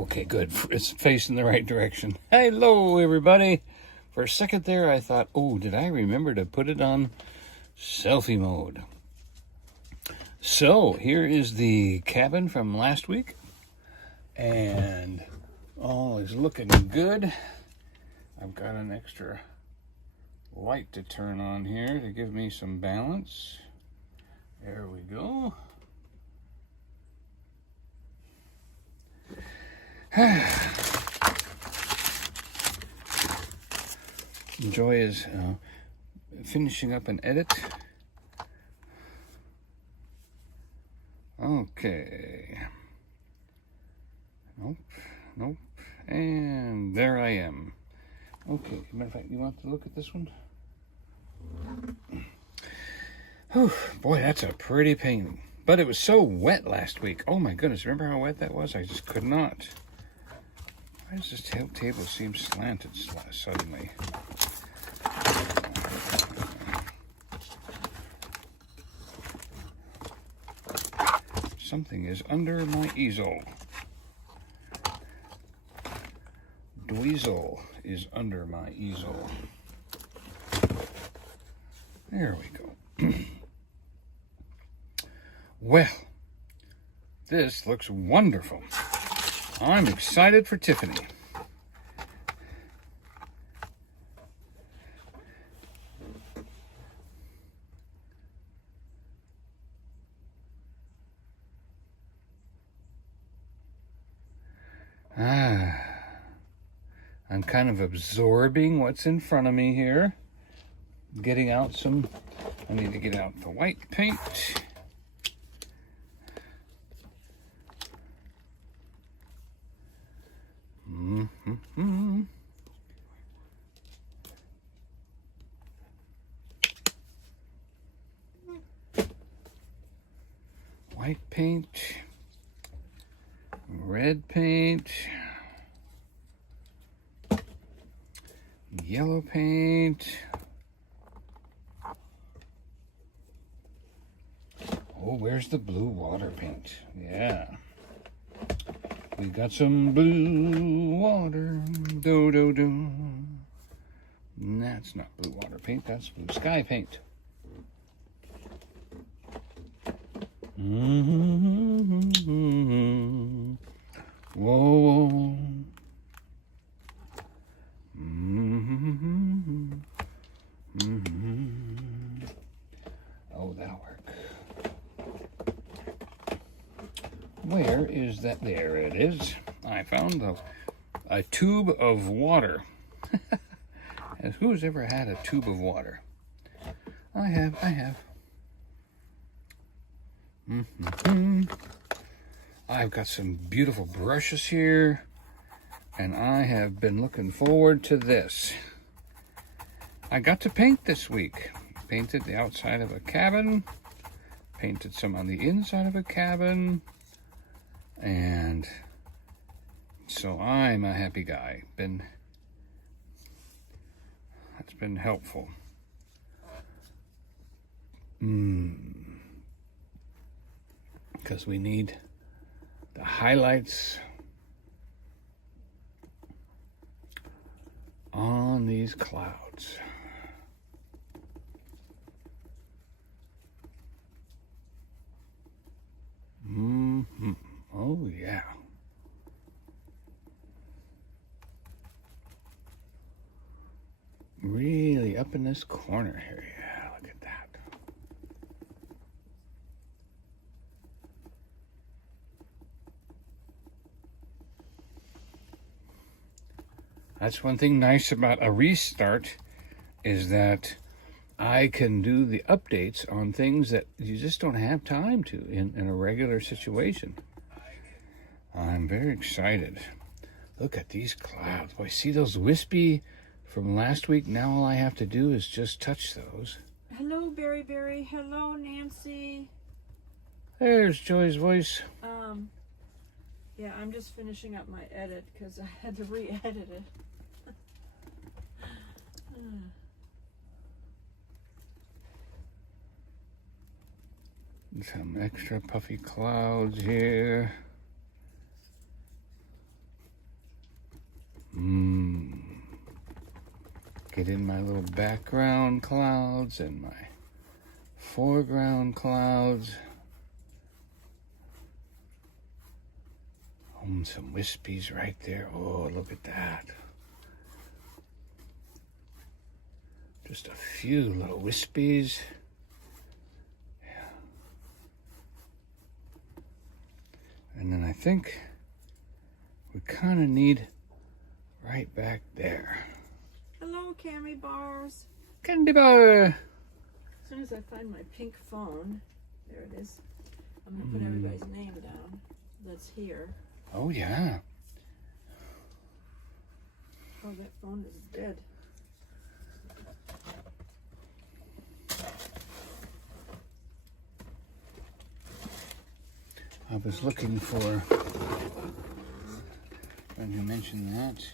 Okay, good. It's facing the right direction. Hello, everybody. For a second there, I thought, oh, did I remember to put it on selfie mode? So, here is the cabin from last week. And all is looking good. I've got an extra light to turn on here to give me some balance. There we go. Joy is finishing up an edit. Okay. Nope. And there I am. Okay, matter of fact, you want to look at this one? Whew, boy, that's a pretty painting. But it was so wet last week. Oh my goodness, remember how wet that was? I just could not. Why does this table seem slanted suddenly? Something is under my easel. Dweezil is under my easel. There we go. Well, this looks wonderful. I'm excited for Tiffany. I'm kind of absorbing what's in front of me here. Getting out some, I need to get out the white paint. White paint, red paint, yellow paint. Oh, where's the blue water paint? Yeah. We got some blue water. Do. That's not blue water paint, that's blue sky paint. Whoa. Oh, that'll work. Where is that? There it is. I found a tube of water. And who's ever had a tube of water? I have. I've got some beautiful brushes here, and I have been looking forward to this. I got to paint this week. Painted the outside of a cabin, painted some on the inside of a cabin, and so I'm a happy guy. That's been helpful. Because we need the highlights on these clouds. Oh, yeah. Really up in this corner here. Yeah, look at that. That's one thing nice about a restart, is that I can do the updates on things that you just don't have time to in a regular situation. I'm very excited. Look at these clouds. Boy, see those wispy from last week? Now all I have to do is just touch those. Hello, Berry. Hello, Nancy. There's Joy's voice. Yeah, I'm just finishing up my edit because I had to re-edit it. Some extra puffy clouds here. get in my little background clouds and my foreground clouds. Some wispies right there. Oh, look at that. Just a few little wispies. Yeah. And then I think we kind of need right back there. Hello, Cammy Bars. Candy bar. As soon as I find my pink phone, there it is. I'm gonna put everybody's name down that's here. Oh, yeah. Oh, that phone is dead. I was looking for, when you mentioned that,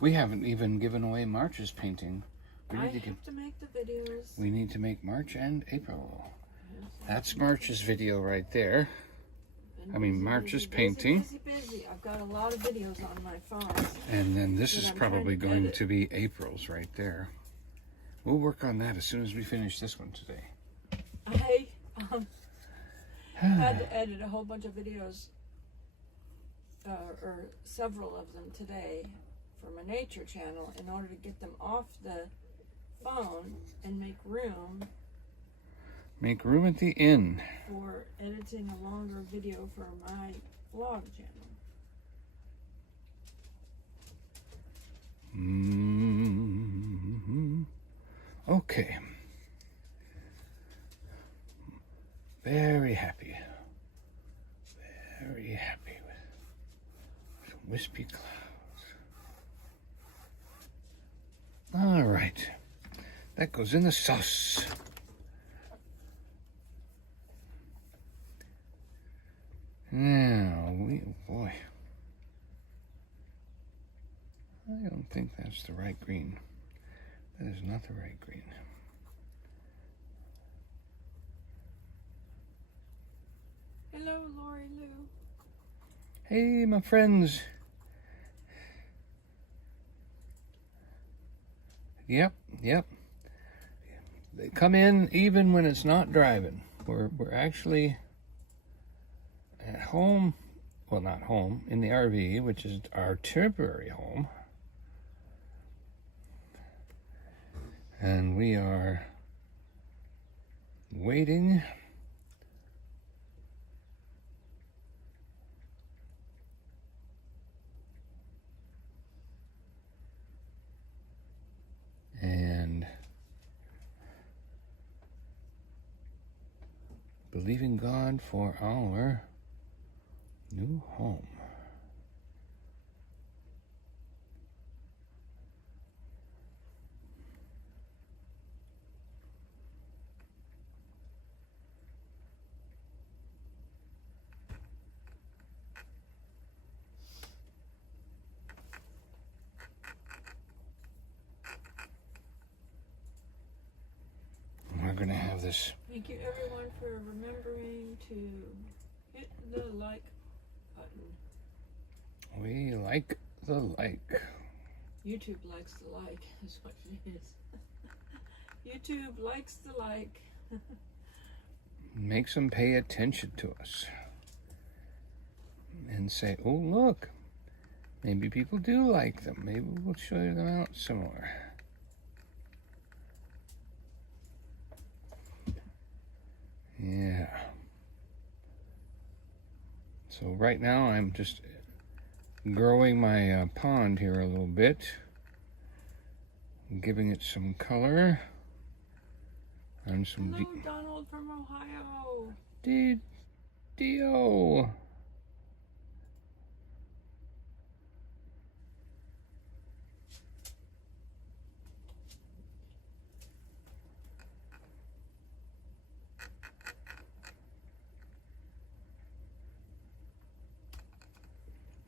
we haven't even given away March's painting. I have to make the videos. We need to make March and April. That's March's video right there. I mean, March's painting. Busy. I've got a lot of videos on my phone. And then this is probably going to be April's right there. We'll work on that as soon as we finish this one today. I had to edit a whole bunch of videos, or several of them today, for my nature channel in order to get them off the phone and make room. Make room at the inn. For editing a longer video for my vlog channel. Okay. Very happy. Very happy with some wispy clouds. All right. That goes in the sauce. Now, boy. I don't think that's the right green. That is not the right green. Hello, Lori Lou. Hey, my friends. Yep. They come in even when it's not driving. We're actually at home, well, not home, in the RV, which is our temporary home. And we are waiting and believing God for our new home. We're going to have this. Thank you everyone for remembering to hit the like button. We like the like. YouTube likes the like, is what it is. YouTube likes the like. Makes them pay attention to us. And say, oh, look. Maybe people do like them. Maybe we'll show them out some more. Yeah. So right now I'm just growing my pond here a little bit, giving it some color and some. Hello, Donald from Ohio. Dio.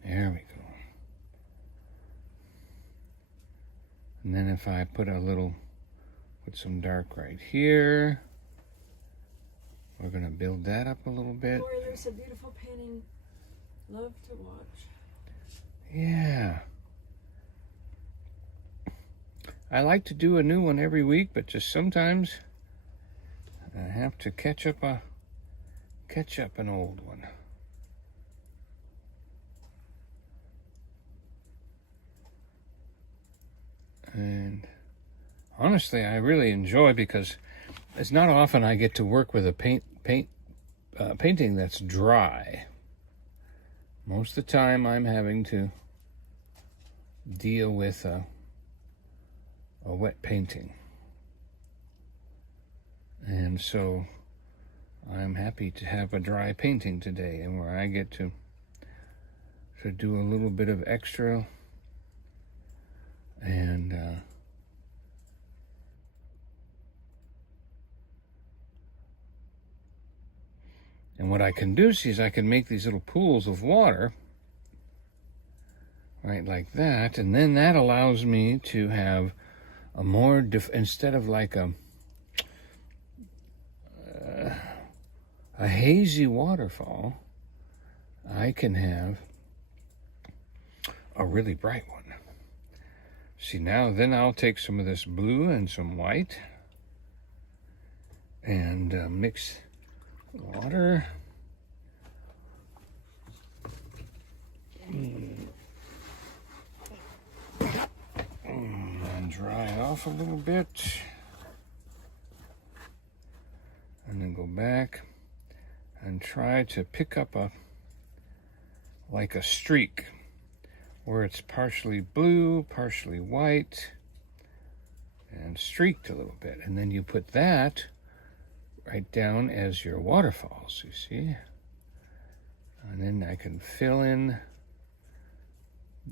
There we go. And then if I put some dark right here, we're going to build that up a little bit. Lori, there's a beautiful painting Love to watch. Yeah. I like to do a new one every week, but just sometimes I have to catch up an old one. And honestly, I really enjoy, because it's not often I get to work with a painting that's dry. Most of the time, I'm having to deal with a wet painting, and so I'm happy to have a dry painting today, and where I get to do a little bit of extra. And what I can do, see, is I can make these little pools of water, right, like that, and then that allows me to have a more, instead of like a hazy waterfall, I can have a really bright one. See, now then I'll take some of this blue and some white and mix water. And dry it off a little bit. And then go back and try to pick up like a streak, where it's partially blue, partially white, and streaked a little bit. And then you put that right down as your waterfalls, you see? And then I can fill in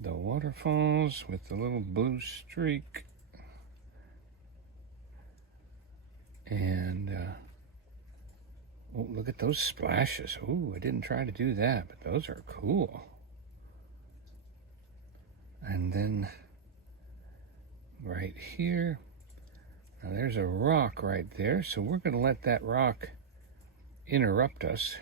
the waterfalls with the little blue streak. And, oh, look at those splashes. Oh, I didn't try to do that, but those are cool. And then right here, now there's a rock right there, so we're going to let that rock interrupt us,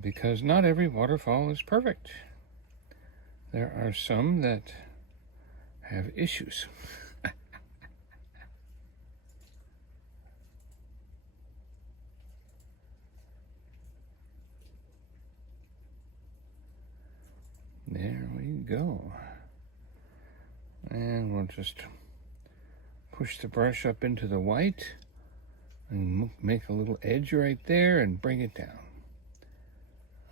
because not every waterfall is perfect. There are some that have issues. There we go. And we'll just push the brush up into the white and make a little edge right there and bring it down.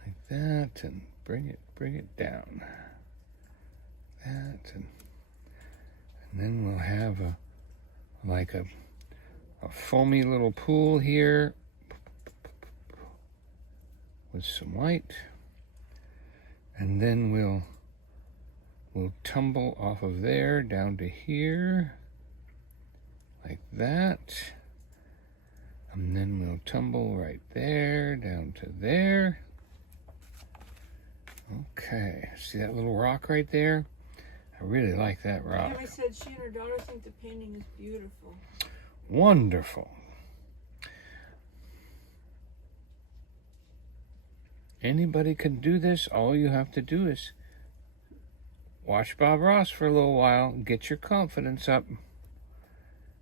Like that, and bring it down. That, and then we'll have like a foamy little pool here with some white. And then we'll tumble off of there down to here, like that. And then we'll tumble right there, down to there. Okay, see that little rock right there? I really like that rock. Tammy said she and her daughter think the painting is beautiful. Wonderful. Anybody can do this. All you have to do is watch Bob Ross for a little while, get your confidence up,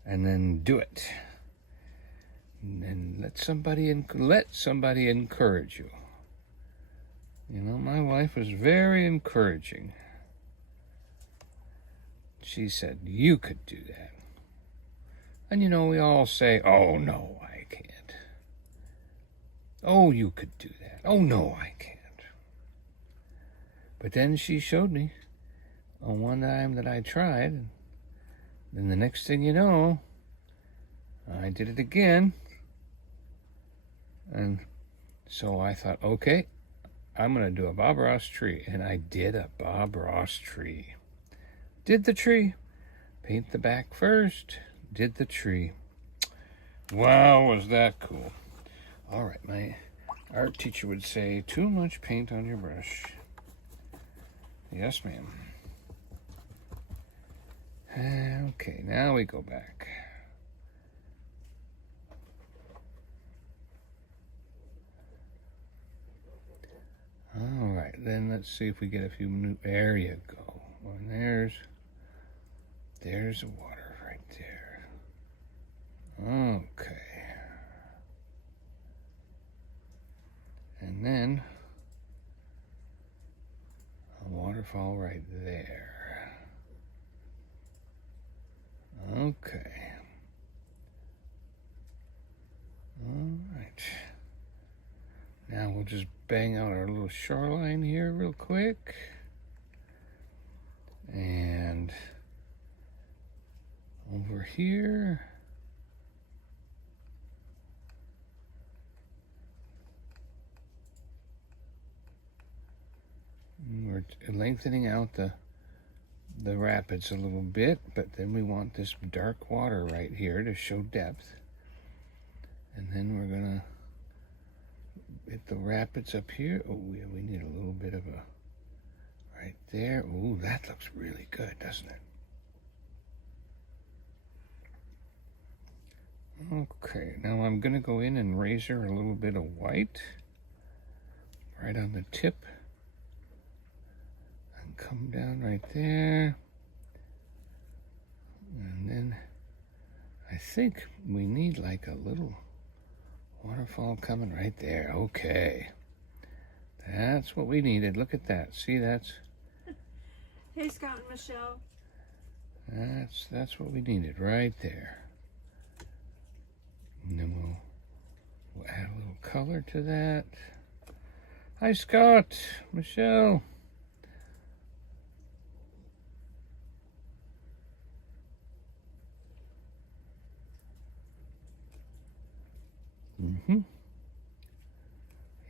and then do it. And then let somebody encourage you. You know, my wife was very encouraging. She said, you could do that. And you know, we all say, oh no, I can't. Oh, you could do that. Oh no, I can't. But then she showed me on one time that I tried, and then the next thing you know, I did it again. And so I thought, okay, I'm going to do a Bob Ross tree. And I did a Bob Ross tree. Did the tree. Paint the back first. Did the tree. Wow, was that cool. All right, my art teacher would say, too much paint on your brush. Yes, ma'am. Okay, now we go back. All right, then let's see if we get a few new. There you go. Well, there's the water right there. Okay. And then a waterfall right there. Okay. All right. Now we'll just bang out our little shoreline here real quick. And over here. We're lengthening out the rapids a little bit, but then we want this dark water right here to show depth. And then we're gonna hit the rapids up here. Oh, yeah, we need a little bit of a right there. Ooh, that looks really good, doesn't it? Okay, now I'm gonna go in and razor a little bit of white right on the tip. Come down right there, and then I think we need like a little waterfall coming right there. Okay, that's what we needed. Look at that. See, that's Hey, Scott and Michelle. that's what we needed right there. And then we'll add a little color to that. Hi, Scott, Michelle. Mm-hmm.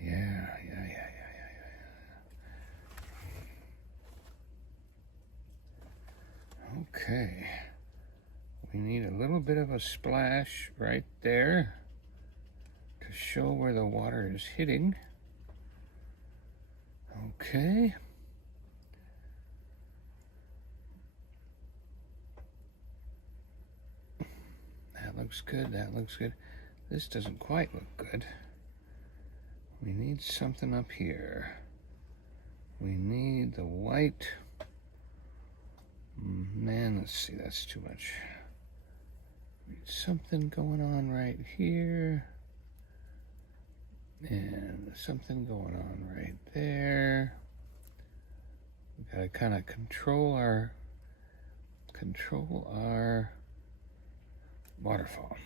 Yeah. Okay. We need a little bit of a splash right there to show where the water is hitting. Okay. That looks good. That looks good. This doesn't quite look good. We need something up here. We need the white. Man, let's see, that's too much. Need something going on right here. And something going on right there. We gotta kind of control our waterfall.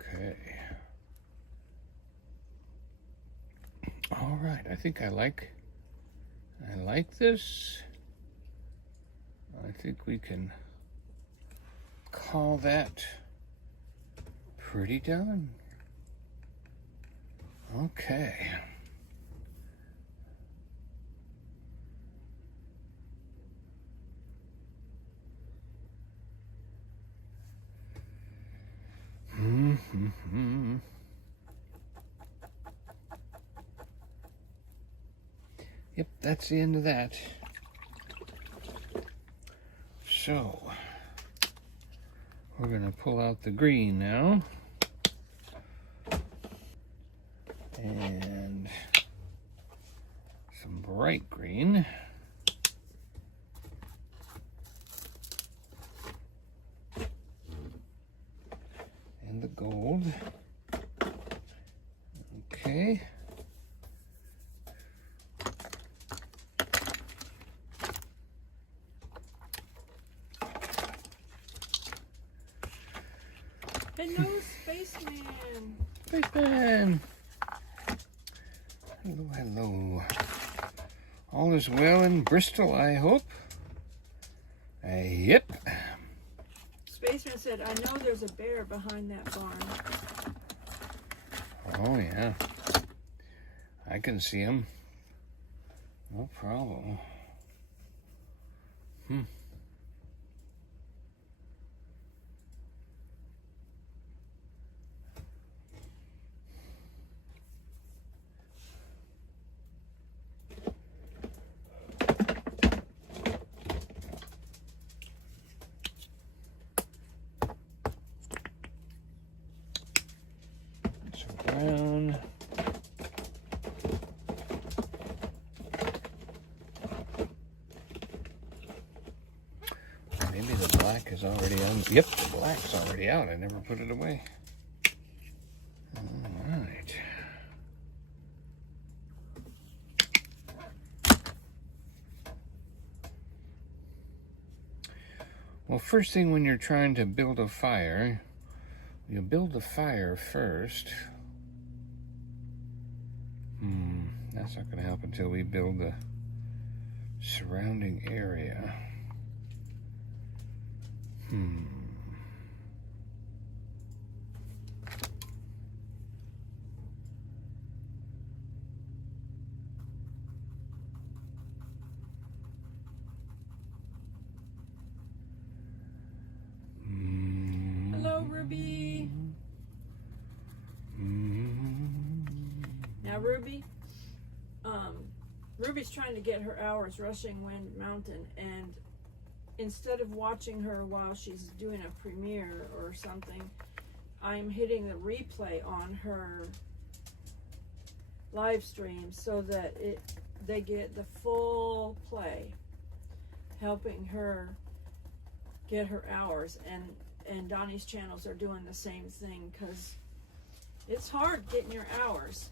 Okay. All right, I think I like this. I think we can call that pretty done. Okay. Yep, that's the end of that. So, we're gonna pull out the green now. And some bright green. And the gold. Okay. Hello, Spaceman. Spaceman. Hello, hello. All is well in Bristol, I hope. Yep. Spaceman said, I know there's a bear behind that barn. Oh, yeah. I can see him. No problem. Brown. Maybe the black is already on. Yep, the black's already out. I never put it away. All right. Well, first thing when you're trying to build a fire, you build the fire first. That's not going to help until we build the surrounding area. Hello, Ruby. Now, Ruby's trying to get her hours rushing Wind Mountain, and instead of watching her while she's doing a premiere or something, I'm hitting the replay on her live stream so that they get the full play, helping her get her hours. And Donnie's channels are doing the same thing, because it's hard getting your hours.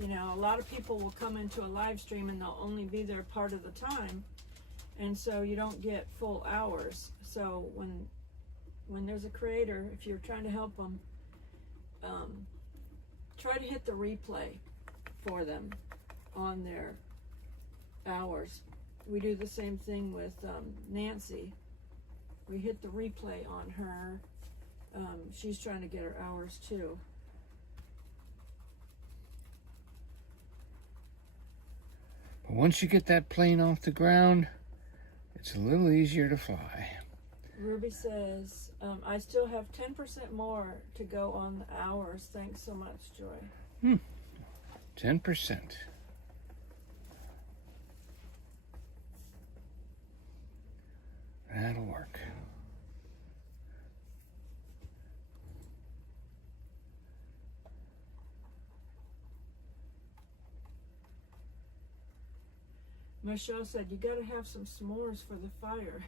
You know, a lot of people will come into a live stream and they'll only be there part of the time, and so you don't get full hours. So when there's a creator, if you're trying to help them, try to hit the replay for them on their hours. We do the same thing with Nancy. We hit the replay on her. She's trying to get her hours too. But once you get that plane off the ground, it's a little easier to fly. Ruby says, I still have 10% more to go on the hours. Thanks so much, Joy. 10%. That'll work. Michelle said, you gotta have some s'mores for the fire.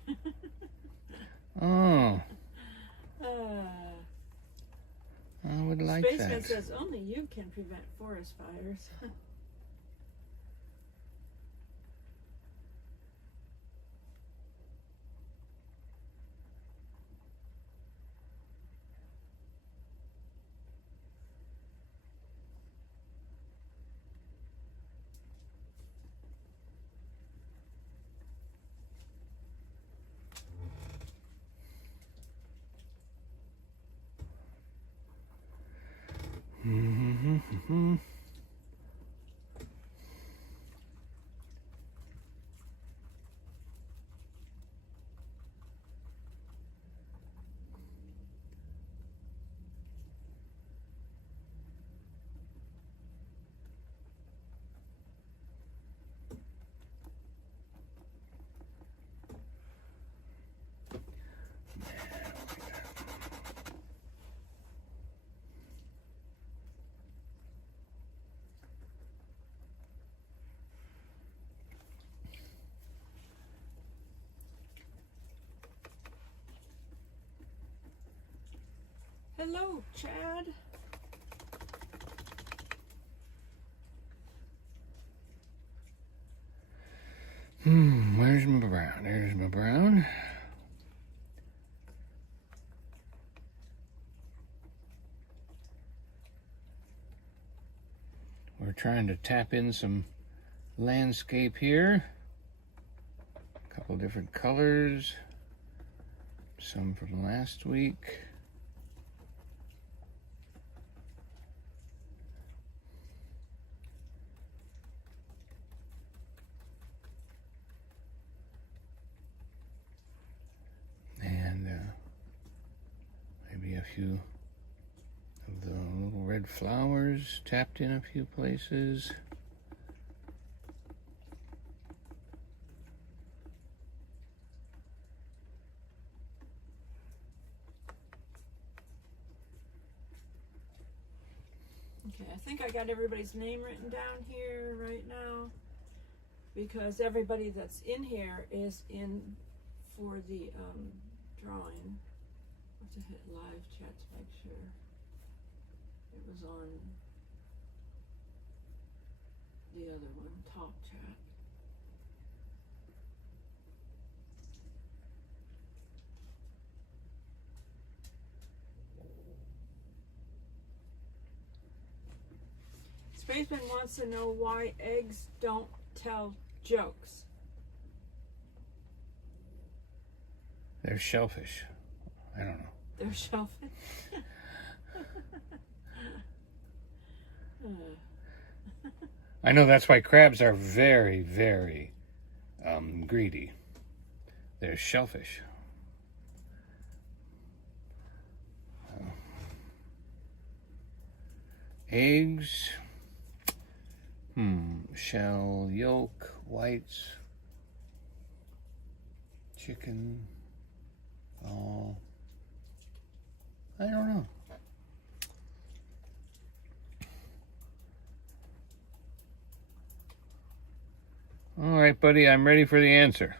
Oh. I would like Spaceman that. says, only you can prevent forest fires. Hello, Chad. Where's my brown? There's my brown. We're trying to tap in some landscape here. A couple different colors. Some from last week. And maybe a few of the little red flowers tapped in a few places. Okay, I think I got everybody's name written down here right now, because everybody that's in here is in for the drawing. I have to hit live chat to make sure it was on the other one, talk chat. Spaceman wants to know why eggs don't tell jokes. They're shellfish. I don't know. They're shellfish. I know that's why crabs are very, very greedy. They're shellfish. Eggs. Shell, yolk, whites, chicken. Oh, I don't know. All right, buddy, I'm ready for the answer.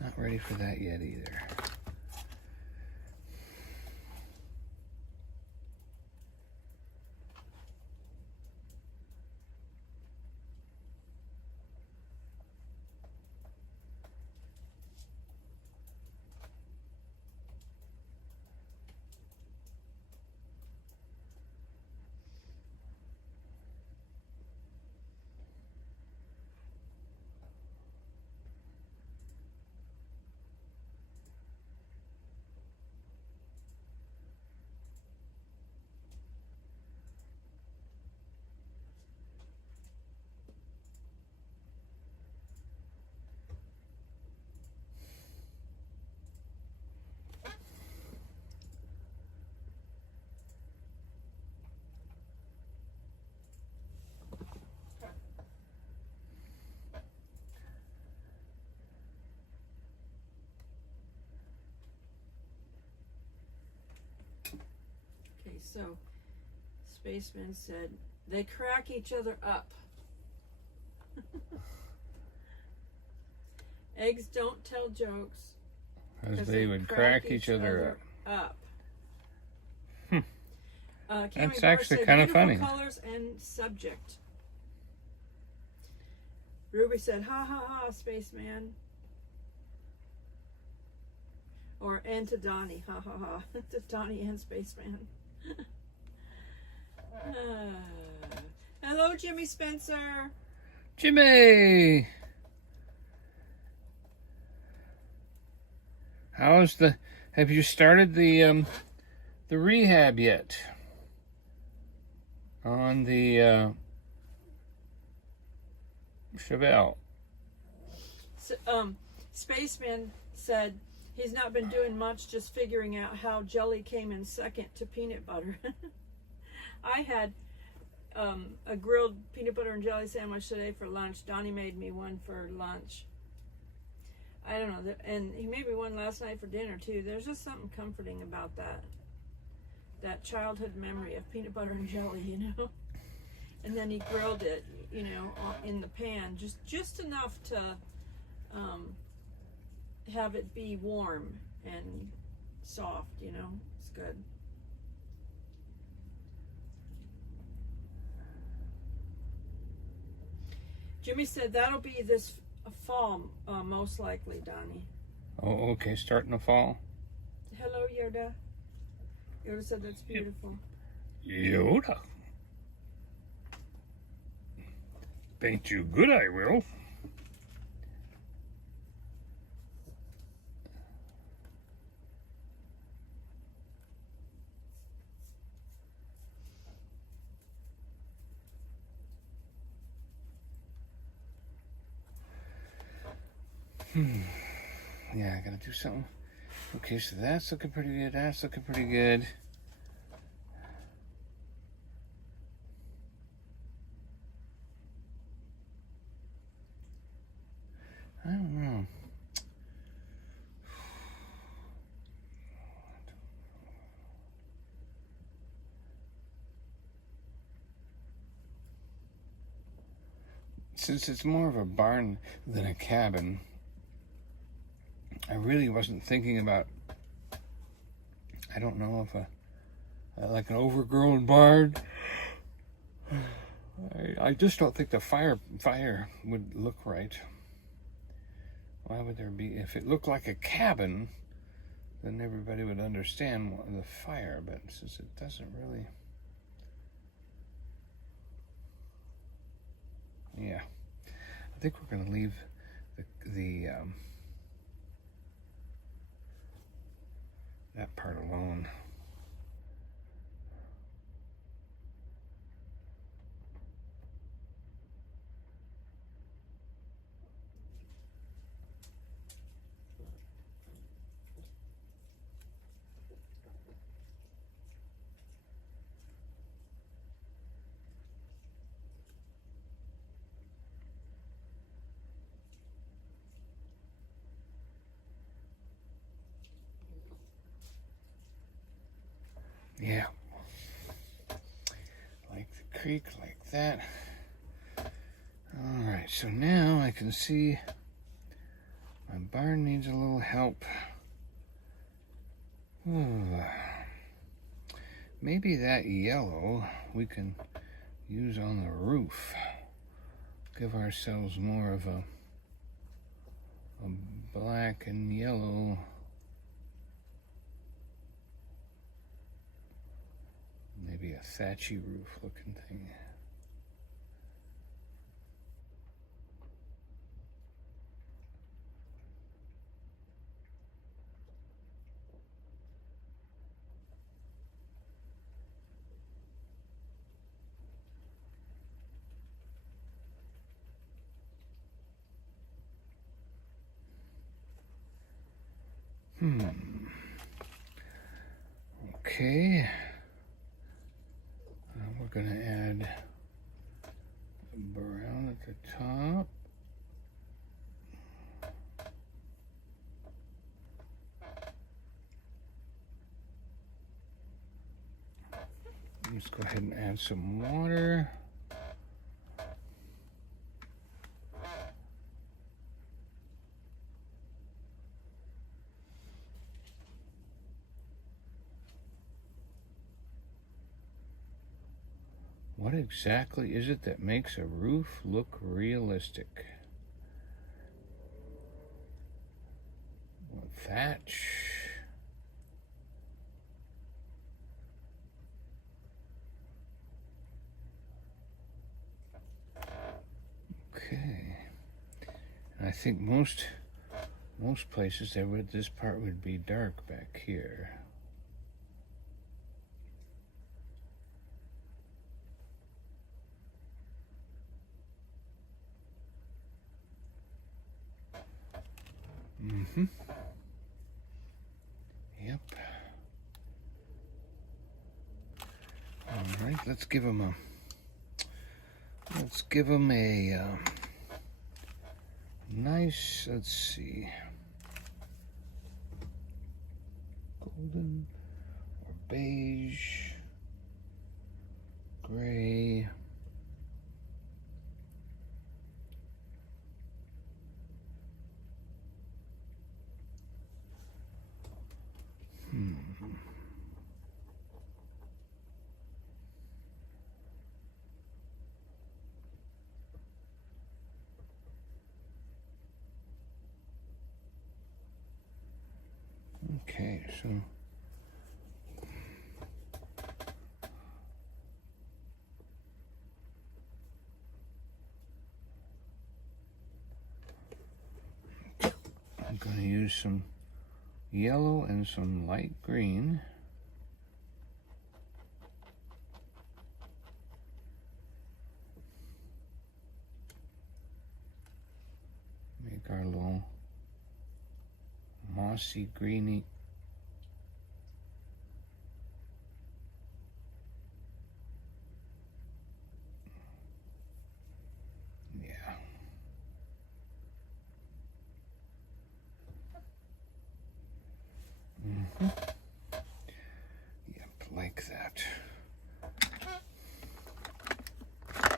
Not ready for that yet either. Okay, so Spaceman said they crack each other up. Eggs don't tell jokes Because they would crack each other up. That's actually kind of funny. Colors and subject. Ruby said, "Ha ha ha, Spaceman." And to Donnie, ha ha ha, to Donnie and Spaceman. Hello, Jimmy Spencer. Jimmy! Have you started the rehab yet? On the Chevelle. So, Spaceman said he's not been doing much, just figuring out how jelly came in second to peanut butter. I had a grilled peanut butter and jelly sandwich today for lunch. Donnie made me one for lunch. I don't know, and he made me one last night for dinner too. There's just something comforting about that childhood memory of peanut butter and jelly, you know. And then he grilled it, you know, in the pan, just enough to have it be warm and soft, you know. It's good. Jimmy said that'll be this fall, most likely, Donnie. Oh, okay, starting to fall. Hello, Yoda. Yoda said that's beautiful. Yoda. Paint you good, I will. Yeah, I gotta do something. Okay, so that's looking pretty good. That's looking pretty good. I don't know. Since it's more of a barn than a cabin, I really wasn't thinking about, I don't know if like an overgrown barn. I just don't think the fire would look right. Why would there be, if it looked like a cabin, then everybody would understand the fire, but since it doesn't really, yeah. I think we're going to leave that part alone. Yeah. Like the creek, like that. All right, so now I can see my barn needs a little help. Ooh. Maybe that yellow we can use on the roof. Give ourselves more of a black and yellow. Maybe a thatchy roof looking thing. Okay. We're going to add brown at the top. Let's go ahead and add some water. What exactly is it that makes a roof look realistic? Thatch. Okay. And I think most places this part would be dark back here. Mm-hmm. Yep. All right, let's give them a nice, let's see, golden or beige, gray. Okay, so I'm going to use some yellow and some light green. Make our little mossy, greeny. Yeah. Yep, like that. I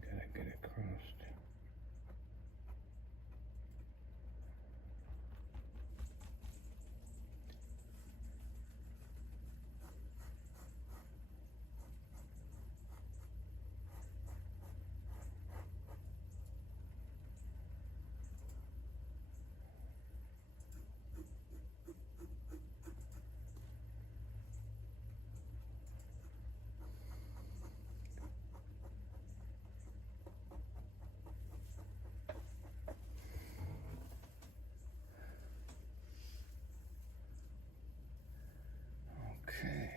gotta get it crossed. Okay.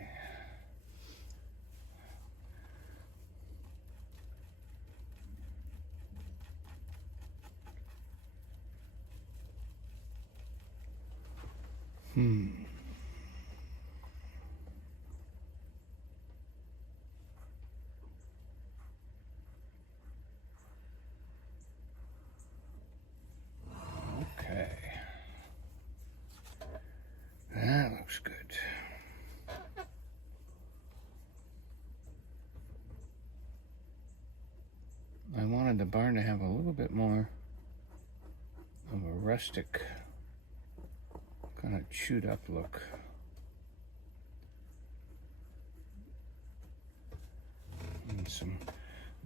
Okay. That looks good. I wanted the barn to have a little bit more of a rustic, kind of chewed up look. And some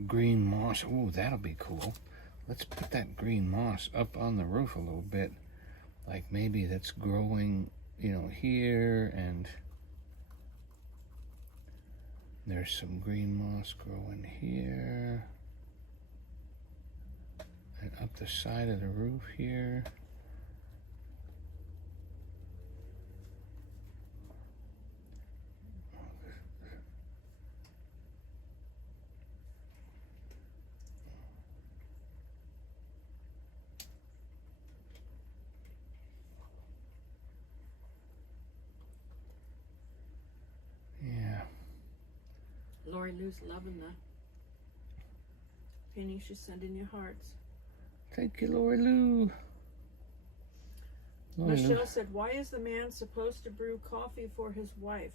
green moss. Ooh, that'll be cool. Let's put that green moss up on the roof a little bit. Like maybe that's growing, you know, here, and there's some green moss growing here. And up the side of the roof here. Yeah. Lori Lou's loving the painting she's sending you hearts. Thank you, Lori Lou. Lori Lou. Michelle said, why is the man supposed to brew coffee for his wife?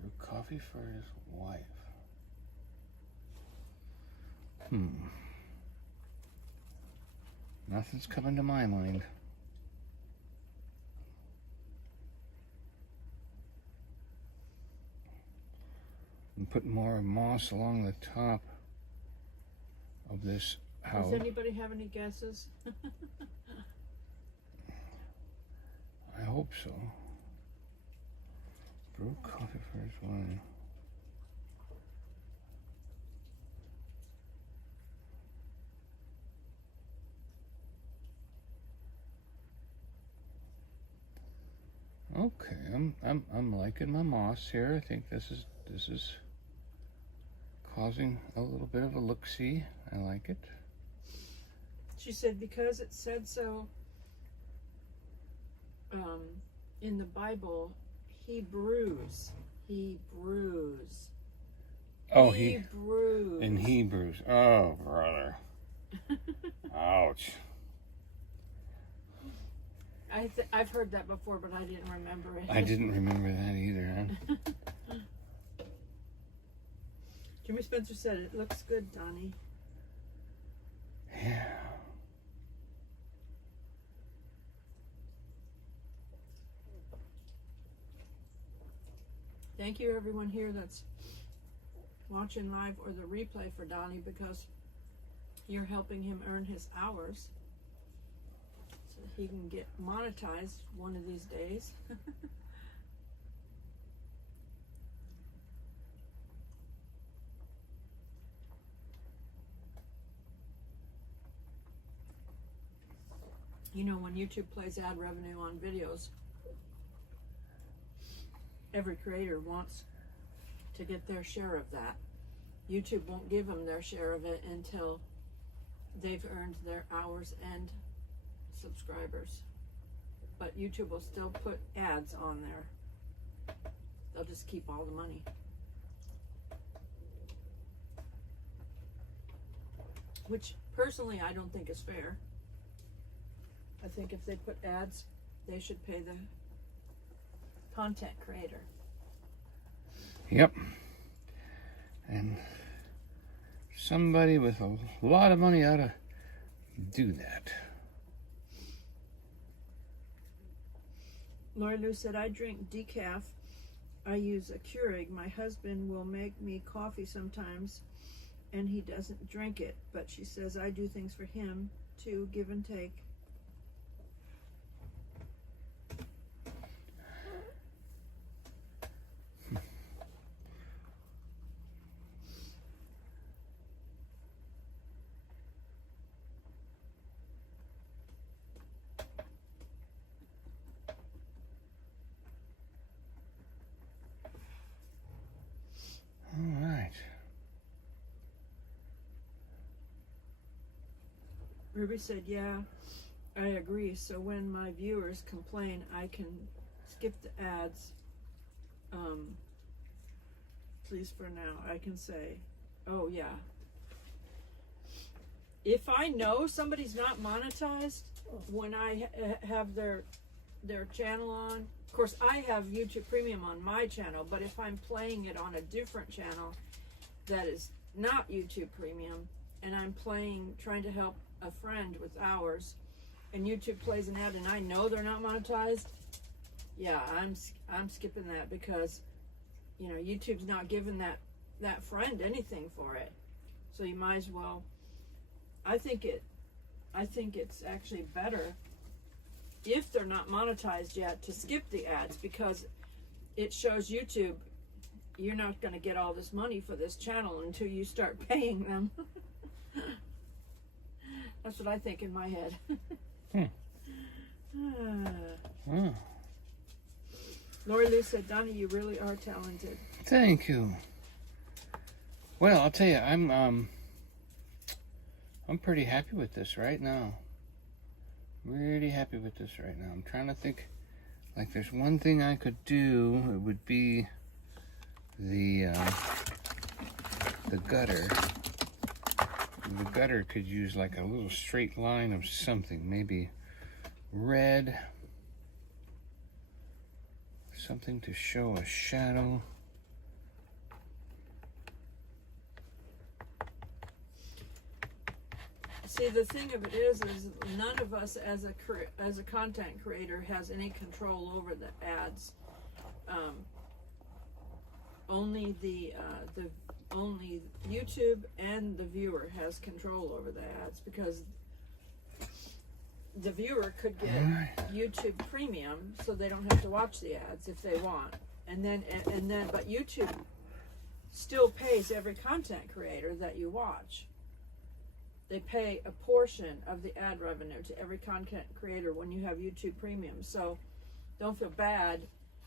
Brew coffee for his wife. Nothing's coming to my mind. And put more moss along the top of this house. Does anybody have any guesses? I hope so. Brew coffee for his wife. Okay, I'm liking my moss here. I think this is causing a little bit of a look-see. I like it. She said because it said so in the Bible, he brews. He brews. Oh, he brews. In Hebrews. Oh, brother. Ouch. I've heard that before, but I didn't remember it. I didn't remember that either, huh? Jimmy Spencer said it looks good, Donnie. Yeah. Thank you, everyone here that's watching live or the replay for Donnie, because you're helping him earn his hours so he can get monetized one of these days. You know, when YouTube plays ad revenue on videos, every creator wants to get their share of that. YouTube won't give them their share of it until they've earned their hours and subscribers. But YouTube will still put ads on there. They'll just keep all the money. Which, personally, I don't think is fair. I think if they put ads, they should pay the content creator. Yep. And somebody with a lot of money ought to do that. Lori Lou said, I drink decaf. I use a Keurig. My husband will make me coffee sometimes, and he doesn't drink it. But she says, I do things for him, too, give and take. All right. Ruby said, yeah, I agree. So when my viewers complain, I can skip the ads. Please, for now, I can say, oh, yeah. If I know somebody's not monetized, when I have their channel on, of course, I have YouTube Premium on my channel, but if I'm playing it on a different channel that is not YouTube Premium, and I'm trying to help a friend with hours, and YouTube plays an ad, and I know they're not monetized, yeah, I'm skipping that, because, you know, YouTube's not giving that friend anything for it. So you might as well. I think it's actually better, if they're not monetized yet, to skip the ads, because it shows YouTube you're not going to get all this money for this channel until you start paying them. That's what I think in my head. Lori Lou said, Donnie, you really are talented. Thank you. Well, I'll tell you, I'm pretty happy with this right now. Really happy with this right now. I'm trying to think, like, there's one thing I could do. It would be the gutter. The gutter could use like a little straight line of something, maybe red, something to show a shadow. See, the thing of it is none of us as a content creator has any control over the ads. Only only YouTube and the viewer has control over the ads, because the viewer could get YouTube Premium, so they don't have to watch the ads if they want, and then but YouTube still pays every content creator that you watch. They pay a portion of the ad revenue to every content creator when you have YouTube Premium. So don't feel bad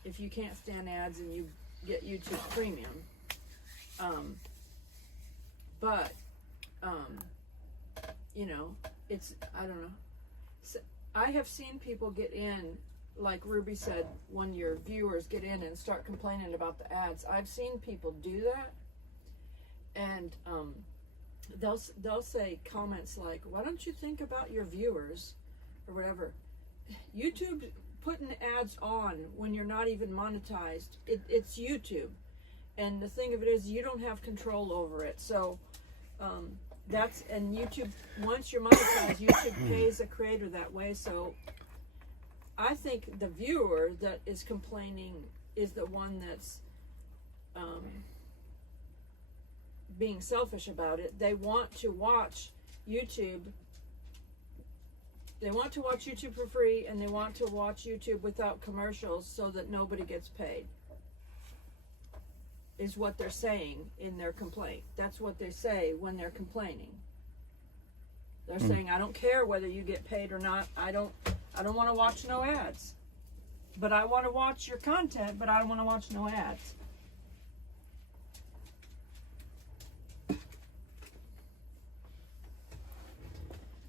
if you can't stand ads and you get YouTube Premium. You know, it's, I don't know. So I have seen people get in, like Ruby said, when your viewers get in and start complaining about the ads. I've seen people do that, and they'll say comments like, why don't you think about your viewers, or whatever. YouTube putting ads on when you're not even monetized, it's YouTube, and the thing of it is, you don't have control over it. So and YouTube, once you're monetized, YouTube pays a creator that way. So I think the viewer that is complaining is the one that's being selfish about it. They want to watch YouTube They want to watch YouTube for free, and they want to watch YouTube without commercials so that nobody gets paid. Is what they're saying in their complaint. That's what they say when they're complaining. They're saying, I don't care whether you get paid or not. I don't want to watch no ads. But I want to watch your content, but I don't want to watch no ads.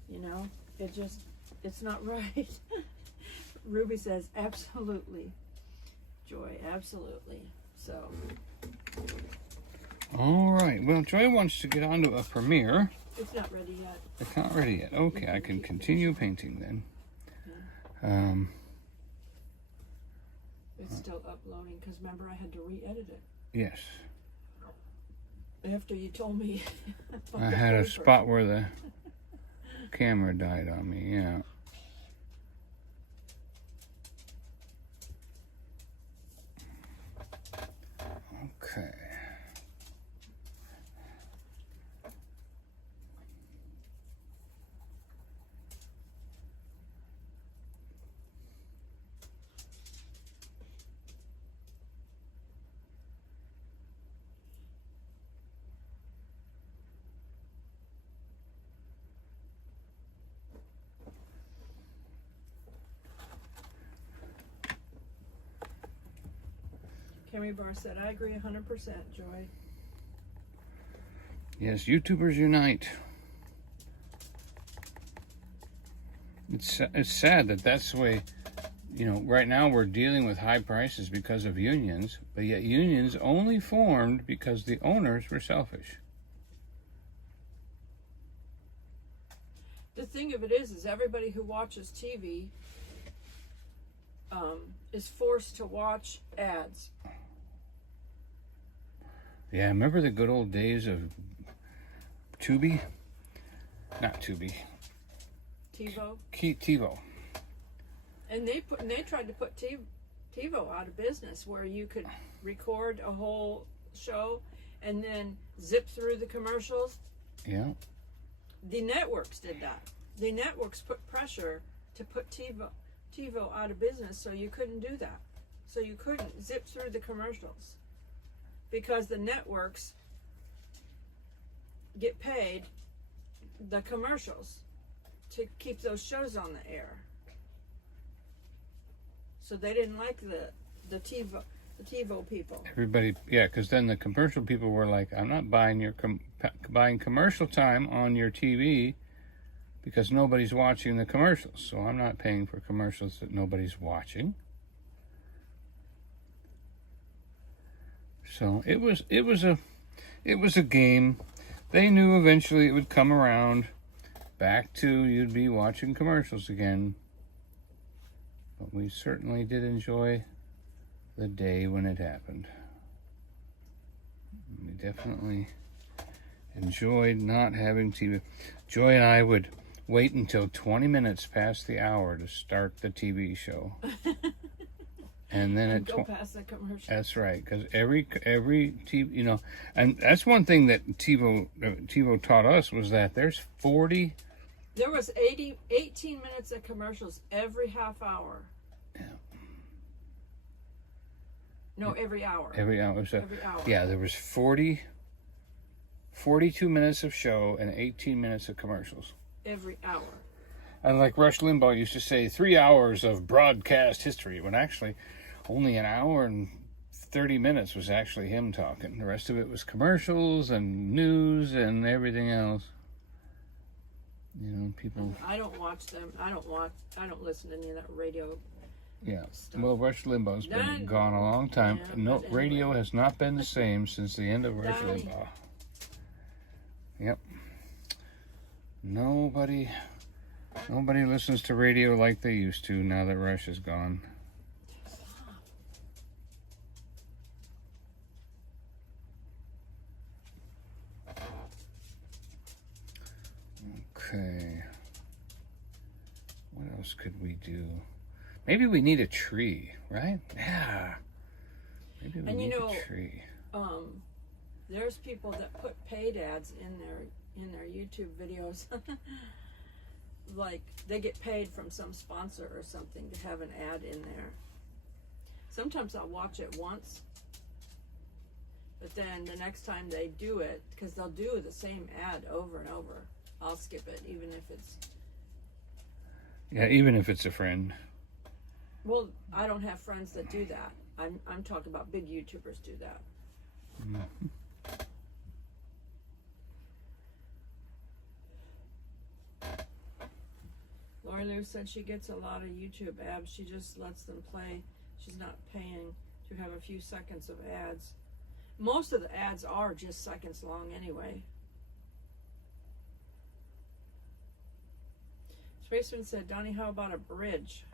You know, it's not right. Ruby says, absolutely. Joy, absolutely. So. All right. Well, Joy wants to get onto a premiere. It's not ready yet. It's not ready yet. Okay, I can continue painting then. Yeah. It's still uploading because remember I had to re-edit it. Yes. After you told me. I had a spot where the camera died on me. Yeah. Okay. Camry Bar said, I agree 100%, Joy. Yes, YouTubers unite. It's sad that that's the way, you know, right now we're dealing with high prices because of unions, but yet unions only formed because the owners were selfish. The thing of it is everybody who watches TV is forced to watch ads. Yeah, remember the good old days of Tubi? Not Tubi. TiVo. TiVo. And they tried to put TiVo out of business, where you could record a whole show and then zip through the commercials. Yeah. The networks did that. The networks put pressure to put TiVo out of business, so you couldn't do that. So you couldn't zip through the commercials because the networks get paid the commercials to keep those shows on the air. So they didn't like the TiVo people. Everybody, yeah, because then the commercial people were like, I'm not buying buying commercial time on your TV because nobody's watching the commercials. So I'm not paying for commercials that nobody's watching. So it was a game. They knew eventually it would come around back to you'd be watching commercials again. But we certainly did enjoy the day when it happened. We definitely enjoyed not having TV. Joy and I would wait until 20 minutes past the hour to start the TV show. And then and go past the commercial. That's right, because every TV, you know, and that's one thing that TiVo taught us was that there's 40. There was 18 minutes of commercials every half hour. Yeah. No, every hour. Every hour. So, every hour. Yeah, there was 42 minutes of show and 18 minutes of commercials. Every hour. And like Rush Limbaugh used to say, 3 hours of broadcast history, when actually only an hour and 30 minutes was actually him talking. The rest of it was commercials and news and everything else. You know, people. I don't watch them. I don't listen to any of that radio. Yeah. Stuff. Well, Rush Limbaugh's been gone a long time. Yeah, No, anyway. radio has not been the same since the end of Rush Limbaugh. Yep. Nobody listens to radio like they used to now that Rush is gone. Okay. What else could we do? Maybe we need a tree, right? Yeah. Maybe we need a tree. There's people that put paid ads in their YouTube videos. like they get paid from some sponsor or something to have an ad in there. Sometimes I'll watch it once, but then the next time they do it, because they'll do the same ad over and over, I'll skip it, even if it's... Yeah, even if it's a friend. Well, I don't have friends that do that. I'm talking about big YouTubers do that. Mm-hmm. Lori Lou said she gets a lot of YouTube ads. She just lets them play. She's not paying to have a few seconds of ads. Most of the ads are just seconds long anyway. Spaceman said, Donnie, how about a bridge?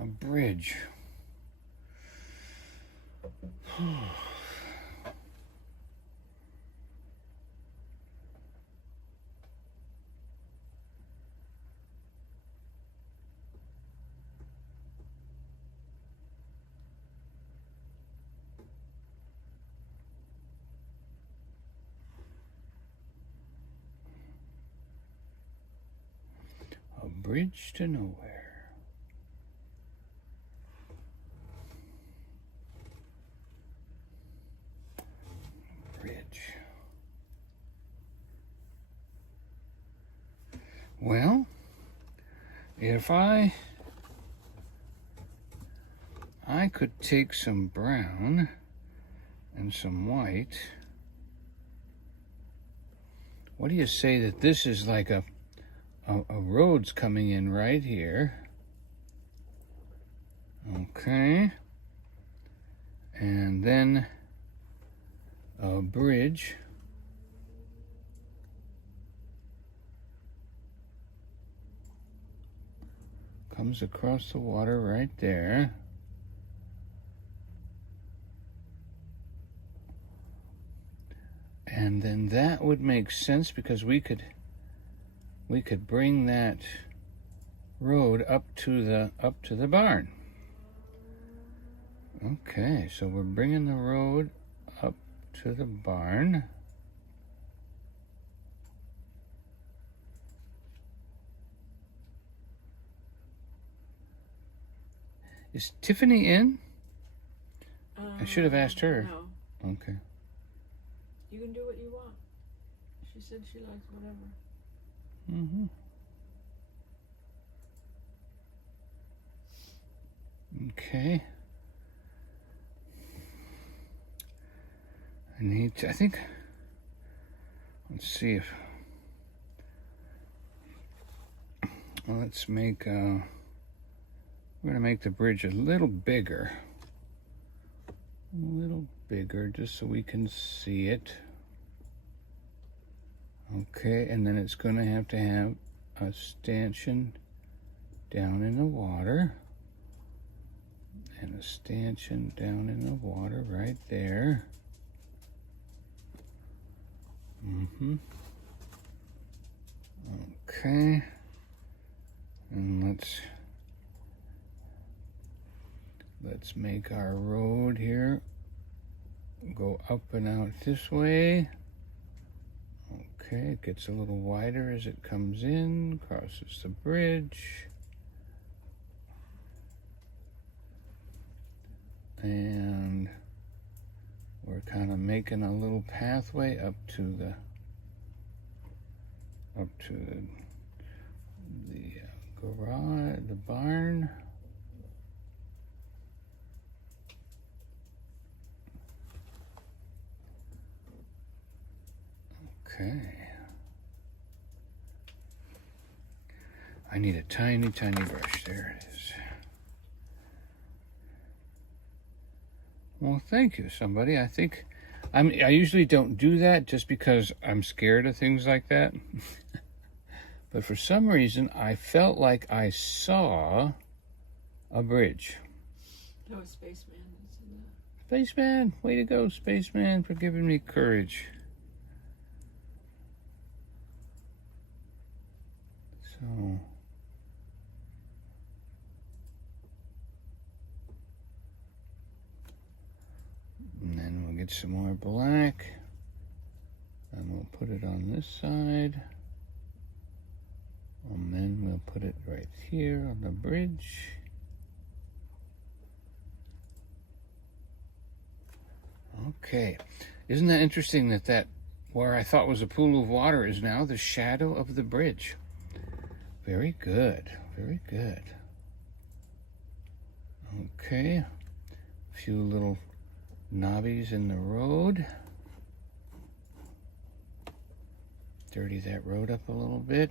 A bridge. A bridge to nowhere. Bridge. Well, if I could take some brown and some white, what do you say that this is like a road's coming in right here. Okay. And then a bridge. Comes across the water right there. And then that would make sense because we could bring that road up to the barn. Okay, so we're bringing the road up to the barn. Is Tiffany in? I should have asked her. No. Okay. You can do what you want. She said she likes whatever. Mm-hmm. Okay. I think, let's see if, well, let's make, we're going to make the bridge a little bigger. A little bigger, just so we can see it. Okay, and then it's going to have a stanchion down in the water. And a stanchion down in the water right there. Mm-hmm. Okay. And let's make our road here go up and out this way. Okay, it gets a little wider as it comes in, crosses the bridge. And we're kind of making a little pathway up to the garage, the barn. Okay. I need a tiny, tiny brush. There it is. Well, thank you, somebody. I think I usually don't do that just because I'm scared of things like that. But for some reason, I felt like I saw a bridge. That was Spaceman. Spaceman, way to go, Spaceman, for giving me courage. So, and then we'll get some more black, and we'll put it on this side. And then we'll put it right here on the bridge. Okay. Isn't that interesting that where I thought was a pool of water is now the shadow of the bridge? Very good. Very good. Okay. A few little knobbies in the road. Dirty that road up a little bit.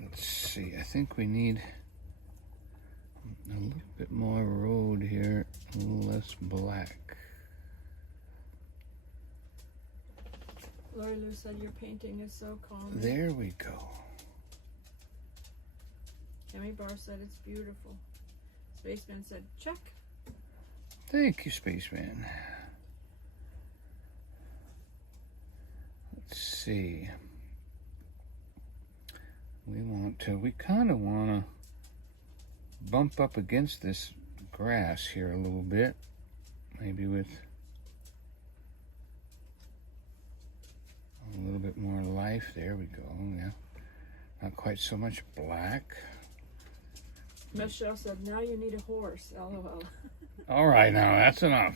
Let's see, I think we need a little bit more road here, a little less black. Lori Lou said your painting is so calming. There we go. Emmy Barr said it's beautiful. Spaceman said, check. Thank you, Spaceman. Let's see. We kind of want to bump up against this grass here a little bit. Maybe with a little bit more life. There we go. Yeah. Not quite so much black. Michelle said, now you need a horse. LOL. All right, now that's enough.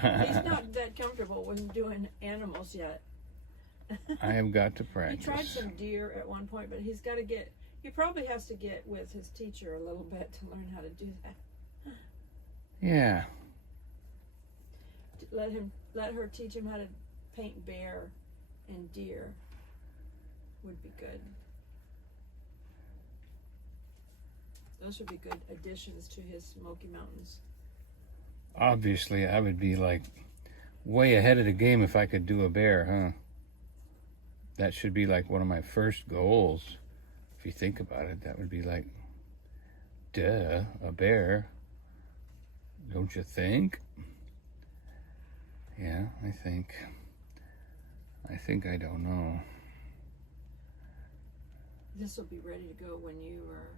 He's not that comfortable with doing animals yet. I have got to practice. He tried some deer at one point, but he probably has to get with his teacher a little bit to learn how to do that. Yeah. Let her teach him how to paint bear and deer would be good. Those would be good additions to his Smoky Mountains. Obviously, I would be like way ahead of the game if I could do a bear, huh? That should be like one of my first goals. If you think about it, that would be like, duh, a bear. Don't you think? Yeah, I think I don't know. This will be ready to go when you are...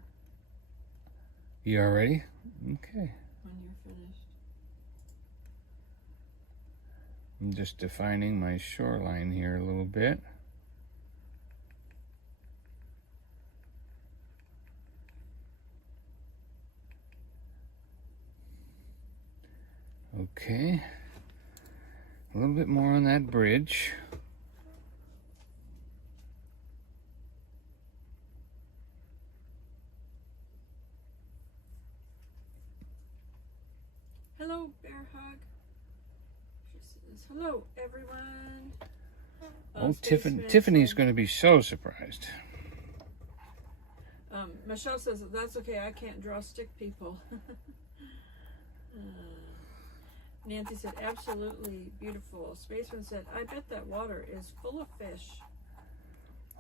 You all ready? Okay. When you're finished. I'm just defining my shoreline here a little bit. Okay. A little bit more on that bridge. Hello, Bear Hug. She says, hello, everyone. Oh, Tiffany's going to be so surprised. Michelle says, that's okay, I can't draw stick people. Nancy said, absolutely beautiful. Spaceman said, I bet that water is full of fish.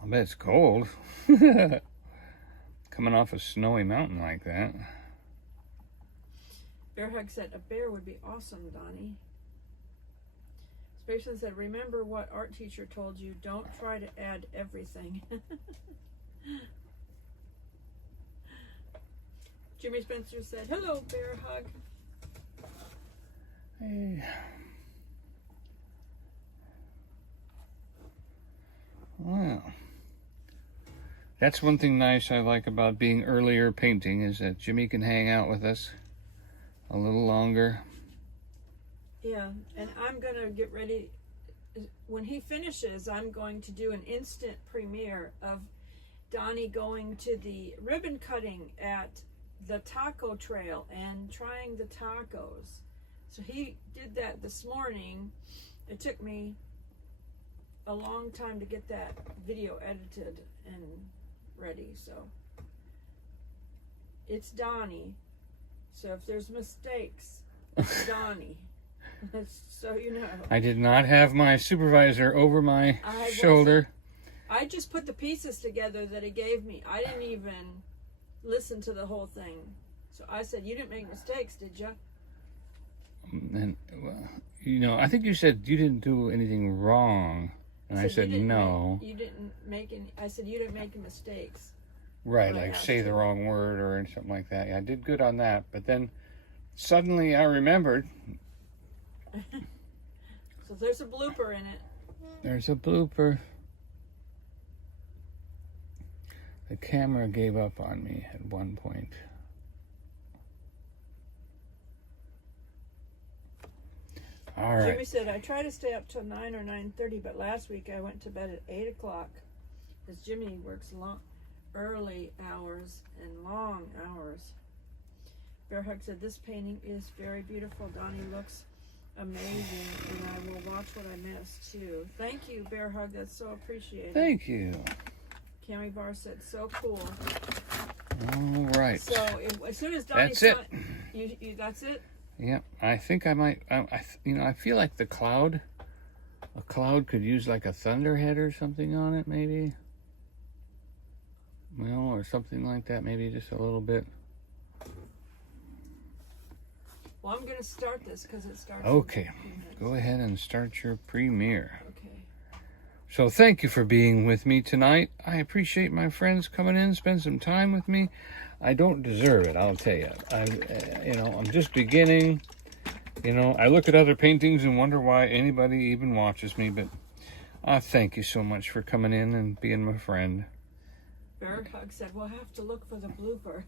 I bet it's cold. Coming off a snowy mountain like that. Bear Hug said, a bear would be awesome, Donnie. Spaceman said, remember what art teacher told you, don't try to add everything. Jimmy Spencer said, hello, Bear Hug. Hey. Wow. That's one thing nice I like about being earlier painting is that Jimmy can hang out with us a little longer. Yeah, and I'm going to get ready. When he finishes, I'm going to do an instant premiere of Donnie going to the ribbon cutting at the taco trail and trying the tacos. So he did that this morning. It took me a long time to get that video edited and ready. So it's Donnie. So if there's mistakes, it's Donnie. So you know. I did not have my supervisor over my shoulder. I just put the pieces together that he gave me. I didn't even listen to the whole thing. So I said, you didn't make mistakes, did you? And, well, you know, I think you said you didn't do anything wrong. And I said, no. You didn't make any, I said, you didn't make any mistakes. Right, like say the wrong word or something like that. Yeah, I did good on that. But then suddenly I remembered. So there's a blooper in it. There's a blooper. The camera gave up on me at one point. All right. Jimmy said, I try to stay up till 9 or 9:30, but last week I went to bed at 8 o'clock because Jimmy works early hours and long hours. Bear Hug said, this painting is very beautiful. Donnie looks amazing, and I will watch what I missed too. Thank you, Bear Hug. That's so appreciated. Thank you. Cami Bar said, so cool. All right. So as soon as Donnie's That's done, you that's it? Yeah, I think I might. I feel like a cloud could use like a thunderhead or something on it, maybe. Well, or something like that. Maybe just a little bit. Well, I'm going to start this because it starts. Okay, go ahead and start your premiere. Okay. So thank you for being with me tonight. I appreciate my friends coming in, spend some time with me. I don't deserve it, I'll tell you. I'm just beginning. I look at other paintings and wonder why anybody even watches me, but thank you so much for coming in and being my friend. Bear Hug said, we'll have to look for the blooper.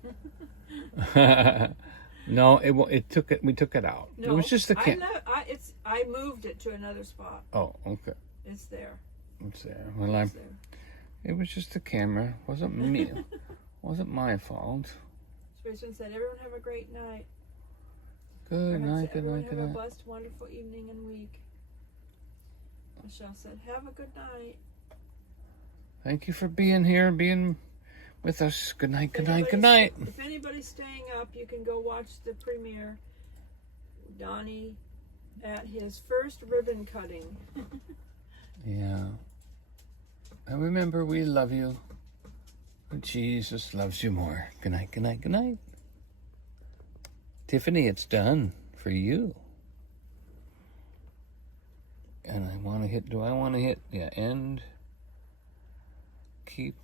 No, we took it out. No, it was just the I moved it to another spot. Oh, okay. It's there. It's there. Well, it was just the camera. Wasn't me. Wasn't my fault. Spaceman said, everyone have a great night. Good night, good everyone night, good have a night. blessed, wonderful evening and week. Michelle said, have a good night. Thank you for being here, being with us. Good night, good night, good night. If anybody's staying up, you can go watch the premiere. Donnie at his first ribbon cutting. Yeah. And remember, we love you. But Jesus loves you more. Good night, good night, good night. Tiffany, it's done for you. And do I want to hit, end, keep.